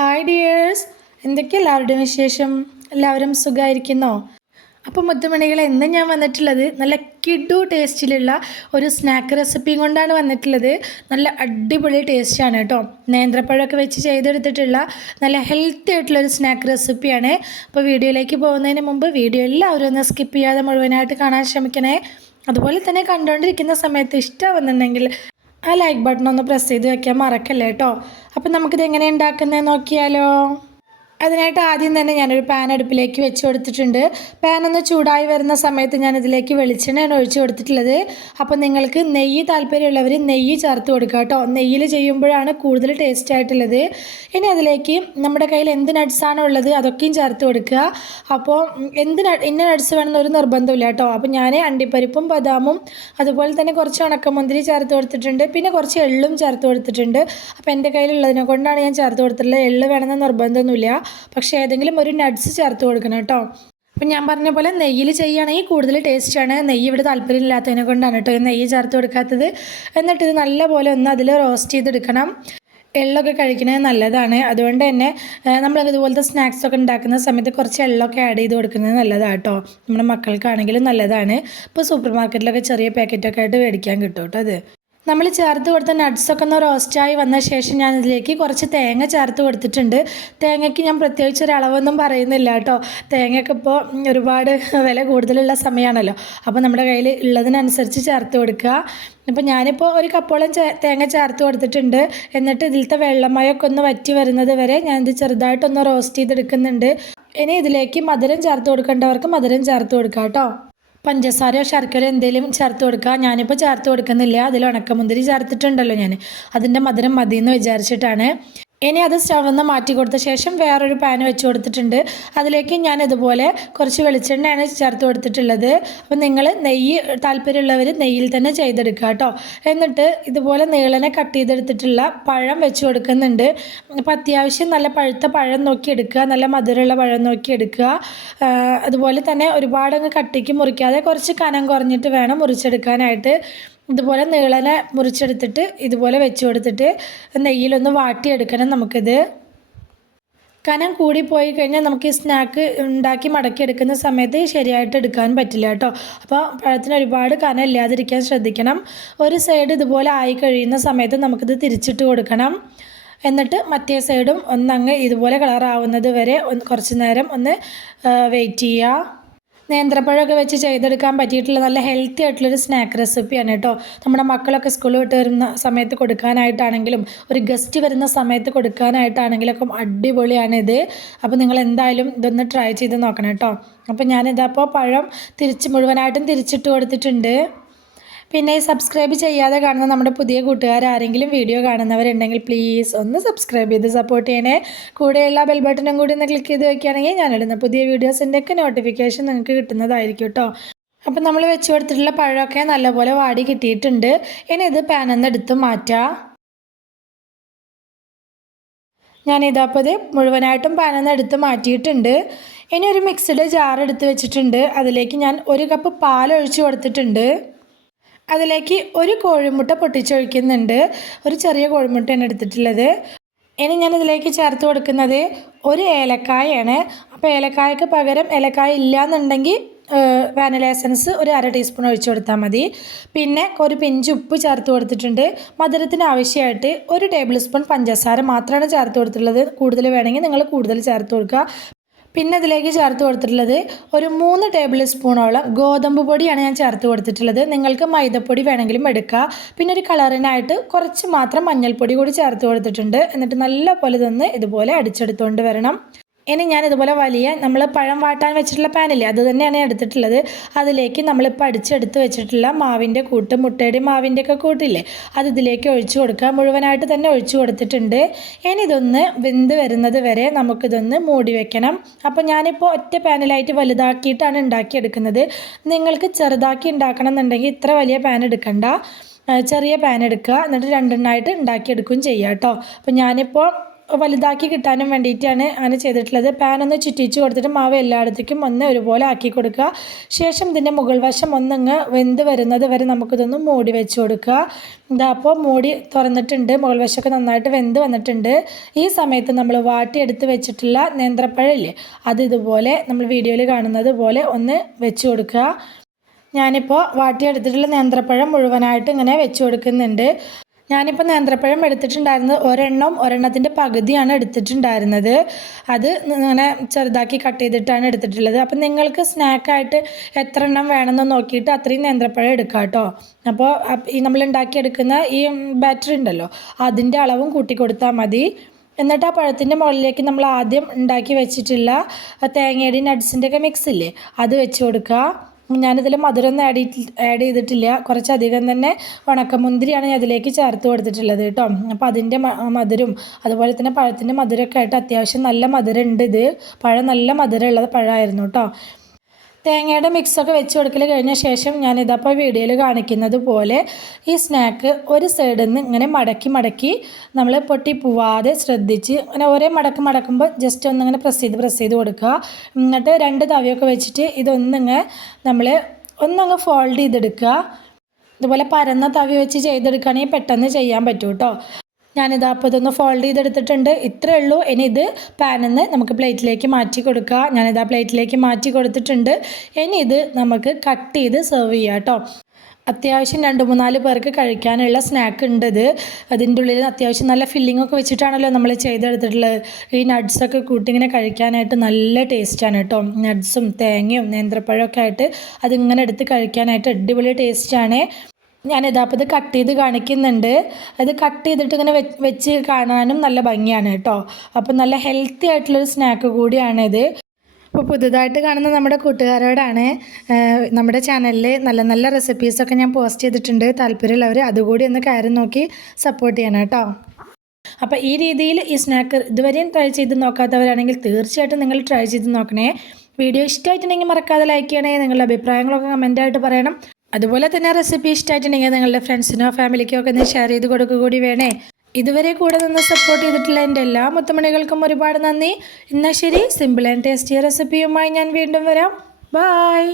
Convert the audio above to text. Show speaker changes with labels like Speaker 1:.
Speaker 1: Hi dears എന്തൊക്കെ എല്ലാവരുടെയും വിശേഷം? എല്ലാവരും സുഖമായിരിക്കുന്നോ അപ്പോൾ മുത്തുമണികളെ ഇന്ന് ഞാൻ വന്നിട്ടുള്ളത് നല്ല കിഡു ടേസ്റ്റിലുള്ള ഒരു സ്നാക്ക് റെസിപ്പിയും കൊണ്ടാണ് വന്നിട്ടുള്ളത്. നല്ല അടിപൊളി ടേസ്റ്റാണ് കേട്ടോ. നേന്ത്രപ്പഴമൊക്കെ വെച്ച് ചെയ്തെടുത്തിട്ടുള്ള നല്ല ഹെൽത്തി ആയിട്ടുള്ള ഒരു സ്നാക്ക് റെസിപ്പിയാണ് അപ്പോൾ വീഡിയോയിലേക്ക് പോകുന്നതിന് മുമ്പ് വീഡിയോ എല്ലാവരും ഒന്ന് സ്കിപ്പ് ചെയ്യാതെ മുഴുവനായിട്ട് കാണാൻ ശ്രമിക്കണേ. അതുപോലെ തന്നെ കണ്ടുകൊണ്ടിരിക്കുന്ന സമയത്ത് ഇഷ്ടമാവുന്നുണ്ടെങ്കിൽ ആ ലൈക്ക് ബട്ടൺ ഒന്ന് പ്രസ് ചെയ്ത് വെക്കാൻ മറക്കല്ലേ കേട്ടോ അപ്പം നമുക്കിത് എങ്ങനെ ഉണ്ടാക്കുന്നത് നോക്കിയാലോ. അതിനായിട്ട് ആദ്യം തന്നെ ഞാനൊരു പാൻ അടുപ്പിലേക്ക് വെച്ച് കൊടുത്തിട്ടുണ്ട്. പാൻ ഒന്ന് ചൂടായി വരുന്ന സമയത്ത് ഞാൻ ഇതിലേക്ക് വെളിച്ചെണ്ണയാണ് ഒഴിച്ചു കൊടുത്തിട്ടുള്ളത്. അപ്പോൾ നിങ്ങൾക്ക് നെയ്യ് താല്പര്യമുള്ളവർ നെയ്യ് ചേർത്ത് കൊടുക്കുക കേട്ടോ. നെയ്യിൽ ചെയ്യുമ്പോഴാണ് കൂടുതൽ ടേസ്റ്റ് ആയിട്ടുള്ളത്. ഇനി അതിലേക്ക് നമ്മുടെ കയ്യിൽ എന്ത് നട്ട്സാണോ ഉള്ളത് അതൊക്കെയും ചേർത്ത് കൊടുക്കുക. അപ്പോൾ എന്ത് ഇന്ന നട്ട്സ് വേണമെന്ന് ഒരു നിർബന്ധമില്ല കേട്ടോ. അപ്പോൾ ഞാൻ അണ്ടിപ്പരിപ്പും ബദാമും അതുപോലെ തന്നെ കുറച്ച് ഉണക്കമുന്തിരി ചേർത്ത് കൊടുത്തിട്ടുണ്ട്. പിന്നെ കുറച്ച് എള്ളും ചേർത്ത് കൊടുത്തിട്ടുണ്ട്. അപ്പോൾ എന്റെ കയ്യിലുള്ളതിനെ കൊണ്ടാണ് ഞാൻ ചേർത്ത് കൊടുത്തിട്ടുള്ളത്. എള്ള് വേണമെന്ന് നിർബന്ധമൊന്നുമില്ല. പക്ഷേ ഏതെങ്കിലും ഒരു നട്ട്സ് ചേർത്ത് കൊടുക്കണം കേട്ടോ. അപ്പം ഞാൻ പറഞ്ഞ പോലെ നെയ്യിൽ ചെയ്യുകയാണെങ്കിൽ കൂടുതൽ ടേസ്റ്റാണ് നെയ്യ് ഇവിടെ താല്പര്യമില്ലാത്തതിനെ കൊണ്ടാണ് കേട്ടോ ഈ നെയ്യ് ചേർത്ത് കൊടുക്കാത്തത്. എന്നിട്ട് ഇത് നല്ലപോലെ ഒന്ന് അതിൽ റോസ്റ്റ് ചെയ്തെടുക്കണം. എള്ളൊക്കെ കഴിക്കുന്നത് നല്ലതാണ്. അതുകൊണ്ട് തന്നെ നമ്മൾ ഇതുപോലത്തെ സ്നാക്സ് ഒക്കെ ഉണ്ടാക്കുന്ന സമയത്ത് കുറച്ച് എള്ളൊക്കെ ആഡ് ചെയ്ത് കൊടുക്കുന്നത് നല്ലതാണ് കേട്ടോ. നമ്മുടെ മക്കൾക്കാണെങ്കിലും നല്ലതാണ്. ഇപ്പോൾ സൂപ്പർ മാർക്കറ്റിലൊക്കെ ചെറിയ പാക്കറ്റൊക്കെ ആയിട്ട് മേടിക്കാൻ കിട്ടും കേട്ടോ അത് നമ്മൾ ചേർത്ത് കൊടുത്ത നട്ട്സൊക്കെ ഒന്ന് റോസ്റ്റായി വന്ന ശേഷം ഞാൻ ഇതിലേക്ക് കുറച്ച് തേങ്ങ ചേർത്ത് കൊടുത്തിട്ടുണ്ട്. തേങ്ങയ്ക്ക് ഞാൻ പ്രത്യേകിച്ച് ഒരു അളവൊന്നും പറയുന്നില്ല കേട്ടോ. തേങ്ങയൊക്കെ ഇപ്പോൾ ഒരുപാട് വില കൂടുതലുള്ള സമയമാണല്ലോ അപ്പോൾ നമ്മുടെ കയ്യിൽ ഉള്ളതിനനുസരിച്ച് ചേർത്ത് കൊടുക്കുക. അപ്പോൾ ഞാനിപ്പോൾ ഒരു കപ്പോളം തേങ്ങ ചേർത്ത് കൊടുത്തിട്ടുണ്ട്. എന്നിട്ട് ഇതിലത്തെ വെള്ളമയൊക്കെ ഒന്ന് വറ്റി വരുന്നത് വരെ ഞാനിത് ചെറുതായിട്ടൊന്ന് റോസ്റ്റ് ചെയ്തെടുക്കുന്നുണ്ട്. ഇനി ഇതിലേക്ക് മധുരം ചേർത്ത് കൊടുക്കേണ്ടവർക്ക് മധുരം ചേർത്ത് കൊടുക്കാം കേട്ടോ. പഞ്ചസാരയോ ശർക്കര എന്തെങ്കിലും ചേർത്ത് കൊടുക്കുക. ഞാനിപ്പോൾ ചേർത്ത് കൊടുക്കുന്നില്ല. അതിൽ ഉണക്കമുന്തിരി ചേർത്തിട്ടുണ്ടല്ലോ ഞാൻ അതിന്റെ മധുരം മതി എന്ന് വിചാരിച്ചിട്ടാണ്. ഇനി അത് സ്റ്റവ് ഒന്ന് മാറ്റി കൊടുത്ത ശേഷം വേറൊരു പാൻ വെച്ച് കൊടുത്തിട്ടുണ്ട്. അതിലേക്ക് ഞാൻ ഇതുപോലെ കുറച്ച് വെളിച്ചെണ്ണയാണ് ചേർത്ത് കൊടുത്തിട്ടുള്ളത്. അപ്പോൾ നിങ്ങൾ നെയ്യ് താല്പര്യമുള്ളവർ നെയ്യിൽ തന്നെ ചെയ്തെടുക്കുക കേട്ടോ. എന്നിട്ട് ഇതുപോലെ നീളനെ കട്ട് ചെയ്തെടുത്തിട്ടുള്ള പഴം വെച്ച് കൊടുക്കുന്നുണ്ട്. അപ്പോൾ അത്യാവശ്യം നല്ല പഴുത്ത പഴം നോക്കി എടുക്കുക നല്ല മധുരമുള്ള പഴം നോക്കി എടുക്കുക. അതുപോലെ തന്നെ ഒരുപാടങ്ങ് കട്ടിക്ക് മുറിക്കാതെ കുറച്ച് കനം കുറഞ്ഞിട്ട് വേണം മുറിച്ചെടുക്കാനായിട്ട്. ഇതുപോലെ നീളനെ മുറിച്ചെടുത്തിട്ട് ഇതുപോലെ വെച്ച് കൊടുത്തിട്ട് നെയ്യിലൊന്ന് വാട്ടിയെടുക്കണം നമുക്കിത്. കനം കൂടിപ്പോയി കഴിഞ്ഞാൽ നമുക്ക് ഈ സ്നാക്ക് ഉണ്ടാക്കി മടക്കിയെടുക്കുന്ന സമയത്ത് ശരിയായിട്ട് എടുക്കാൻ പറ്റില്ല കേട്ടോ. അപ്പോൾ പഴത്തിന് ഒരുപാട് കനം ഇല്ലാതിരിക്കാൻ ശ്രദ്ധിക്കണം. ഒരു സൈഡ് ഇതുപോലെ ആയി കഴിയുന്ന സമയത്ത് നമുക്കിത് തിരിച്ചിട്ട് കൊടുക്കണം. എന്നിട്ട് മറ്റേ സൈഡും ഒന്നങ്ങ് ഇതുപോലെ കളറാവുന്നത് വരെ ഒന്ന് കുറച്ച് നേരം ഒന്ന് വെയിറ്റ് ചെയ്യുക. നേന്ത്രപ്പഴമൊക്കെ വെച്ച് ചെയ്തെടുക്കാൻ പറ്റിയിട്ടുള്ള നല്ല ഹെൽത്തി ആയിട്ടുള്ളൊരു സ്നാക്ക് റെസിപ്പിയാണ് കേട്ടോ. നമ്മുടെ മക്കളൊക്കെ സ്കൂളിൽ വിട്ട് വരുന്ന സമയത്ത് കൊടുക്കാനായിട്ടാണെങ്കിലും ഒരു ഗസ്റ്റ് വരുന്ന സമയത്ത് കൊടുക്കാനായിട്ടാണെങ്കിലൊക്കെ അടിപൊളിയാണ് ഇത് അപ്പോൾ നിങ്ങൾ എന്തായാലും ഇതൊന്ന് ട്രൈ ചെയ്ത് നോക്കണം കേട്ടോ. അപ്പോൾ ഞാനിതപ്പോൾ പഴം തിരിച്ച് മുഴുവനായിട്ടും തിരിച്ചിട്ട് കൊടുത്തിട്ടുണ്ട്. പിന്നെ സബ്സ്ക്രൈബ് ചെയ്യാതെ കാണുന്ന നമ്മുടെ പുതിയ കൂട്ടുകാർ ആരെങ്കിലും വീഡിയോ കാണുന്നവരുണ്ടെങ്കിൽ പ്ലീസ് ഒന്ന് സബ്സ്ക്രൈബ് ചെയ്ത് സപ്പോർട്ട് ചെയ്യണേ. കൂടെയുള്ള ബെൽ ബട്ടണും കൂടി ഒന്ന് ക്ലിക്ക് ചെയ്ത് വെക്കുകയാണെങ്കിൽ ഞാനിടുന്ന പുതിയ വീഡിയോസിന്റെയൊക്കെ നോട്ടിഫിക്കേഷൻ നിങ്ങൾക്ക് കിട്ടുന്നതായിരിക്കും കേട്ടോ അപ്പം നമ്മൾ വെച്ച് കൊടുത്തിട്ടുള്ള പഴമൊക്കെ നല്ലപോലെ വാടി കിട്ടിയിട്ടുണ്ട്. ഇനി ഇത് പാനിൽ എടുത്ത് മാറ്റാം. ഞാൻ ഇതപ്പോൾ ഇത് മുഴുവനായിട്ടും പാനൊന്ന് എടുത്ത് മാറ്റിയിട്ടുണ്ട്. ഇനി ഒരു മിക്സിഡ് ജാർ എടുത്ത് വെച്ചിട്ടുണ്ട്. അതിലേക്ക് ഞാൻ ഒരു കപ്പ് പാൽ ഒഴിച്ച് കൊടുത്തിട്ടുണ്ട്. അതിലേക്ക് ഒരു കോഴിമുട്ട പൊട്ടിച്ചൊഴിക്കുന്നുണ്ട്. ഒരു ചെറിയ കോഴിമുട്ടയാണ് എടുത്തിട്ടുള്ളത്. ഇനി ഞാൻ ഇതിലേക്ക് ചേർത്ത് കൊടുക്കുന്നത് ഒരു ഏലക്കായാണ്. അപ്പോൾ ഏലക്കായക്ക് പകരം ഏലക്കായ ഇല്ലയെന്നുണ്ടെങ്കിൽ വാനില എസൻസ് ഒരു അര ടീസ്പൂൺ ഒഴിച്ചു കൊടുത്താൽ മതി. പിന്നെ ഒരു പിഞ്ച് ഉപ്പ് ചേർത്ത് കൊടുത്തിട്ടുണ്ട്. മധുരത്തിന് ആവശ്യമായിട്ട് ഒരു ടേബിൾ സ്പൂൺ പഞ്ചസാര മാത്രമാണ് ചേർത്ത് കൊടുത്തിട്ടുള്ളത്. കൂടുതൽ വേണമെങ്കിൽ നിങ്ങൾ കൂടുതൽ ചേർത്ത് കൊടുക്കുക. പിന്നെ ഇതിലേക്ക് ചേർത്ത് കൊടുത്തിട്ടുള്ളത് ഒരു മൂന്ന് ടേബിൾ സ്പൂണോളം ഗോതമ്പ് പൊടിയാണ് ഞാൻ ചേർത്ത് കൊടുത്തിട്ടുള്ളത്. നിങ്ങൾക്ക് മൈദപ്പൊടി വേണമെങ്കിലും എടുക്കുക പിന്നെ ഒരു കളറിനായിട്ട് കുറച്ച് മാത്രം മഞ്ഞൾപ്പൊടി കൂടി ചേർത്ത് കൊടുത്തിട്ടുണ്ട്. എന്നിട്ട് നല്ല പോലെ തന്നെ ഇതുപോലെ അടിച്ചെടുത്തുകൊണ്ട് വരണം. ഇനി ഞാൻ ഇതുപോലെ വലിയ നമ്മൾ പഴം വാട്ടാൻ വെച്ചിട്ടുള്ള പാനില്ലേ അത് തന്നെയാണ് എടുത്തിട്ടുള്ളത്. അതിലേക്ക് നമ്മളിപ്പോൾ അടിച്ചെടുത്ത് വെച്ചിട്ടുള്ള മാവിന്റെ കൂട്ട് മുട്ടയുടെ മാവിന്റെ ഒക്കെ കൂട്ടില്ലേ അത് ഇതിലേക്ക് ഒഴിച്ചു കൊടുക്കുക. മുഴുവനായിട്ട് തന്നെ ഒഴിച്ചു കൊടുത്തിട്ടുണ്ട്. ഇനി ഇതൊന്ന് വെന്ത് വരുന്നത് വരെ നമുക്കിതൊന്ന് മൂടി വെക്കണം. അപ്പോൾ ഞാനിപ്പോൾ ഒറ്റ പാനിലായിട്ട് വലുതാക്കിയിട്ടാണ് ഉണ്ടാക്കിയെടുക്കുന്നത്. നിങ്ങൾക്ക് ചെറുതാക്കി ഉണ്ടാക്കണം എന്നുണ്ടെങ്കിൽ ഇത്ര വലിയ പാൻ എടുക്കണ്ട. ചെറിയ പാൻ എടുക്കുക. എന്നിട്ട് രണ്ടെണ്ണമായിട്ട് ഉണ്ടാക്കിയെടുക്കുകയും ചെയ്യാം കേട്ടോ. അപ്പോൾ ഞാനിപ്പോൾ വലുതാക്കി കിട്ടാനും വേണ്ടിയിട്ടാണ് അങ്ങനെ ചെയ്തിട്ടുള്ളത്. പാൻ ഒന്ന് ചുറ്റിച്ച് കൊടുത്തിട്ട് മാവ് എല്ലായിടത്തേക്കും ഒന്ന് ഒരുപോലെ ആക്കി കൊടുക്കുക. ശേഷം ഇതിന്റെ മുകൾ വശം ഒന്നങ്ങ് വെന്ത് വരുന്നത് വരെ നമുക്കിതൊന്ന് മൂടി വെച്ച് കൊടുക്കുക. ഇതാ അപ്പോൾ മൂടി തുറന്നിട്ടുണ്ട്. മുകൾ വശമൊക്കെ നന്നായിട്ട് വെന്ത് വന്നിട്ടുണ്ട്. ഈ സമയത്ത് നമ്മൾ വാട്ടിയെടുത്ത് വെച്ചിട്ടുള്ള നേന്ത്രപ്പഴം ഇല്ലേ അത് ഇതുപോലെ നമ്മൾ വീഡിയോയിൽ കാണുന്നത് പോലെ ഒന്ന് വെച്ച് കൊടുക്കുക. ഞാനിപ്പോൾ വാട്ടിയെടുത്തിട്ടുള്ള നേന്ത്രപ്പഴം മുഴുവനായിട്ട് ഇങ്ങനെ വെച്ച് കൊടുക്കുന്നുണ്ട്. ഞാനിപ്പോൾ നേന്ത്രപ്പഴം എടുത്തിട്ടുണ്ടായിരുന്നത് ഒരെണ്ണം ഒരെണ്ണത്തിന്റെ പകുതിയാണ് എടുത്തിട്ടുണ്ടായിരുന്നത്. അത് ഇങ്ങനെ ചെറുതാക്കി കട്ട് ചെയ്തിട്ടാണ് എടുത്തിട്ടുള്ളത്. അപ്പം നിങ്ങൾക്ക് സ്നാക്കായിട്ട് എത്ര എണ്ണം വേണമെന്ന് നോക്കിയിട്ട് അത്രയും നേന്ത്രപ്പഴം എടുക്കാം കേട്ടോ. അപ്പോൾ ഈ നമ്മൾ ഉണ്ടാക്കിയെടുക്കുന്ന ഈ ബാറ്ററി ഉണ്ടല്ലോ അതിന്റെ അളവും കൂട്ടി കൊടുത്താൽ മതി. എന്നിട്ട് ആ പഴത്തിന്റെ മുകളിലേക്ക് നമ്മൾ ആദ്യം ഉണ്ടാക്കി വെച്ചിട്ടുള്ള തേങ്ങയുടെയും നട്ട്സിന്റെ ഒക്കെ മിക്സ് ഇല്ലേ അത് വെച്ച് കൊടുക്കുക. ഞാനിതിൽ മധുരമൊന്നും ആഡ് ആഡ് ചെയ്തിട്ടില്ല. കുറച്ചധികം തന്നെ ഉണക്കമുന്തിരിയാണ് ഞാൻ അതിലേക്ക് ചേർത്ത് കൊടുത്തിട്ടുള്ളത് കേട്ടോ. അപ്പോൾ അതിന്റെ മധുരം അതുപോലെ തന്നെ പഴത്തിന്റെ മധുരമൊക്കെ ആയിട്ട് അത്യാവശ്യം നല്ല മധുരം ഉണ്ട് ഇത്. പഴം നല്ല മധുരമുള്ളത് പഴമായിരുന്നു കേട്ടോ. തേങ്ങയുടെ മിക്സൊക്കെ വെച്ച് കൊടുക്കൽ കഴിഞ്ഞ ശേഷം ഞാനിതപ്പോൾ വീഡിയോയിൽ കാണിക്കുന്നത് പോലെ ഈ സ്നാക്ക് ഒരു സൈഡിൽ നിന്ന് ഇങ്ങനെ മടക്കി മടക്കി നമ്മൾ പൊട്ടി പോവാതെ ശ്രദ്ധിച്ച് അങ്ങനെ ഒരേ മടക്ക് മടക്കുമ്പോൾ ജസ്റ്റ് ഒന്നിങ്ങനെ പ്രസ് ചെയ്ത് പ്രസ് ചെയ്ത് കൊടുക്കുക. എന്നിട്ട് രണ്ട് തവിയൊക്കെ വെച്ചിട്ട് ഇതൊന്നിങ്ങ് നമ്മൾ ഒന്നങ്ങ് ഫോൾഡ് ചെയ്തെടുക്കുക. ഇതുപോലെ പരന്ന തവി വെച്ച് ചെയ്തെടുക്കുകയാണെങ്കിൽ പെട്ടെന്ന് ചെയ്യാൻ പറ്റും കേട്ടോ ഞാനിത് അപ്പോൾ ഇതൊന്ന് ഫോൾഡ് ചെയ്തെടുത്തിട്ടുണ്ട്. ഇത്രയേ ഉള്ളൂ. ഇനി ഇത് പാനിൽ നിന്ന് നമുക്ക് പ്ലേറ്റിലേക്ക് മാറ്റി കൊടുക്കുക ഞാനിതാ പ്ലേറ്റിലേക്ക് മാറ്റി കൊടുത്തിട്ടുണ്ട്. ഇനി ഇത് നമുക്ക് കട്ട് ചെയ്ത് സെർവ് ചെയ്യാം കേട്ടോ. അത്യാവശ്യം രണ്ട് മൂന്നാൽ പേർക്ക് കഴിക്കാനുള്ള സ്നാക്ക് ഉണ്ട് ഇത്. അതിന്റെ ഉള്ളിൽ അത്യാവശ്യം നല്ല ഫില്ലിംഗ് ഒക്കെ വെച്ചിട്ടാണല്ലോ നമ്മൾ ചെയ്തെടുത്തിട്ടുള്ളത്. ഈ നട്ട്സൊക്കെ കൂട്ടി ഇങ്ങനെ കഴിക്കാനായിട്ട് നല്ല ടേസ്റ്റാണ് കേട്ടോ. നട്ട്സും തേങ്ങയും നേന്ത്രപ്പഴമൊക്കെ ആയിട്ട് അതിങ്ങനെ എടുത്ത് കഴിക്കാനായിട്ട് അടിപൊളി ടേസ്റ്റാണ് ഞാനിതാപ്പോൾ ഇത് കട്ട് ചെയ്ത് കാണിക്കുന്നുണ്ട്. അത് കട്ട് ചെയ്തിട്ട് ഇങ്ങനെ വെച്ച് കാണാനും നല്ല ഭംഗിയാണ് കേട്ടോ. അപ്പോൾ നല്ല ഹെൽത്തി ആയിട്ടുള്ളൊരു സ്നാക്ക് കൂടിയാണിത്. അപ്പോൾ പുതുതായിട്ട് കാണുന്ന നമ്മുടെ കൂട്ടുകാരോടാണ് നമ്മുടെ ചാനലിൽ നല്ല നല്ല റെസിപ്പീസൊക്കെ ഞാൻ പോസ്റ്റ് ചെയ്തിട്ടുണ്ട്. താല്പര്യമുള്ളവർ അതുകൂടി ഒന്ന് കയറി നോക്കി സപ്പോർട്ട് ചെയ്യണം കേട്ടോ. അപ്പോൾ ഈ രീതിയിൽ ഈ സ്നാക്ക് ഇതുവരെയും ട്രൈ ചെയ്ത് നോക്കാത്തവരാണെങ്കിൽ തീർച്ചയായിട്ടും നിങ്ങൾ ട്രൈ ചെയ്ത് നോക്കണേ. വീഡിയോ ഇഷ്ടമായിട്ടുണ്ടെങ്കിൽ മറക്കാതെ ലൈക്ക് ചെയ്യണേ. നിങ്ങളുടെ അഭിപ്രായങ്ങളൊക്കെ കമന്റായിട്ട് പറയണം. അതുപോലെ തന്നെ റെസിപ്പി ഇഷ്ടമായിട്ടുണ്ടെങ്കിൽ നിങ്ങളുടെ ഫ്രണ്ട്സിനോ ഫാമിലിക്കോ ഒക്കെ ഒന്ന് ഷെയർ ചെയ്ത് കൊടുക്കുക കൂടി വേണേ. ഇതുവരെ കൂടെ നിന്ന് സപ്പോർട്ട് ചെയ്തിട്ടുള്ള എന്റെ എല്ലാ മുത്തമണികൾക്കും ഒരുപാട് നന്ദി. എന്നാൽ ശരി സിമ്പിൾ ആൻഡ് ടേസ്റ്റി റെസിപ്പിയുമായി ഞാൻ വീണ്ടും വരാം. ബായ്